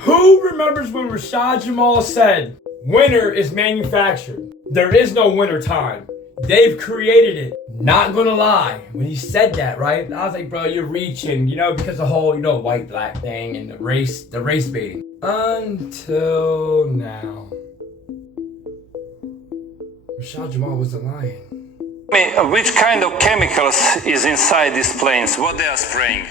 Who remembers when Rashad Jamal said, winter is manufactured? There is no winter time. They've created it. Not gonna lie, when he said that, right? I was like, bro, you're reaching, because the whole, white black thing and the race baiting. Until now. Rashad Jamal wasn't lying. I mean, which kind of chemicals is inside these planes? What they are spraying?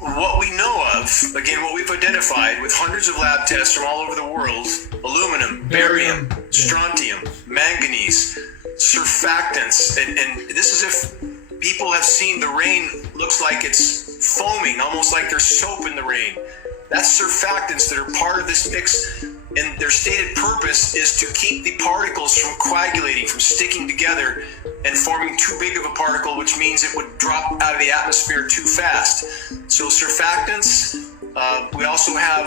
What we know of, again, what we've identified with hundreds of lab tests from all over the world: aluminum, barium, strontium, manganese, surfactants, and this is if people have seen the rain looks like it's foaming, almost like there's soap in the rain. That's surfactants that are part of this mix, and their stated purpose is to keep the particles from coagulating, from sticking together and forming too big of a particle, which means it would drop out of the atmosphere too fast. So surfactants, we also have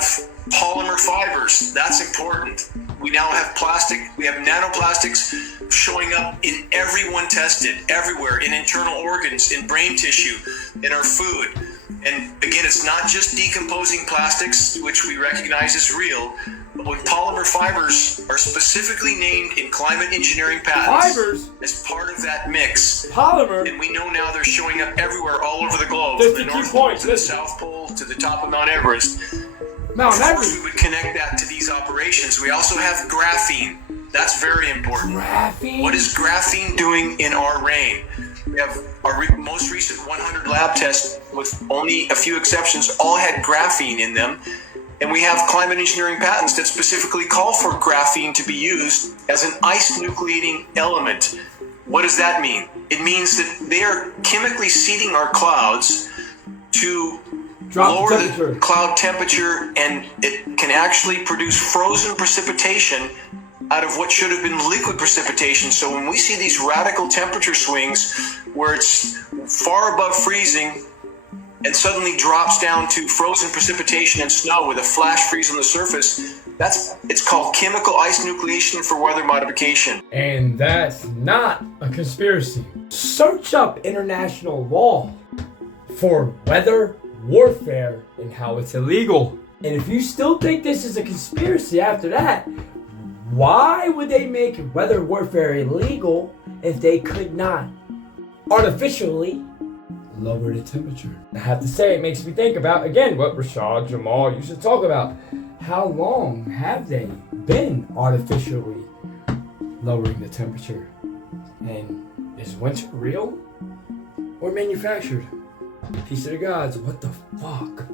polymer fibers. That's important. We now have plastic, we have nanoplastics showing up in everyone tested, everywhere, in internal organs, in brain tissue, in our food. And again, it's not just decomposing plastics, which we recognize as real, but when polymer fibers are specifically named in climate engineering patents as part of that mix. Polymer? And we know now they're showing up everywhere, all over the globe, from the North Pole to the South Pole to the top of Mount Everest. Of course, we would connect that to these operations. We also have graphene. That's very important. Graphene? What is graphene doing in our rain? We have our most recent 100 lab tests, with only a few exceptions, all had graphene in them. And we have climate engineering patents that specifically call for graphene to be used as an ice nucleating element. What does that mean? It means that they are chemically seeding our clouds to lower the cloud temperature, and it can actually produce frozen precipitation out of what should have been liquid precipitation. So when we see these radical temperature swings where it's far above freezing and suddenly drops down to frozen precipitation and snow with a flash freeze on the surface, it's called chemical ice nucleation for weather modification. And that's not a conspiracy. Search up international law for weather warfare and how it's illegal. And if you still think this is a conspiracy after that, why would they make weather warfare illegal if they could not artificially lower the temperature? I have to say, it makes me think about, again, what Rashad Jamal used to talk about. How long have they been artificially lowering the temperature? And is winter real or manufactured? Peace to the gods, what the fuck?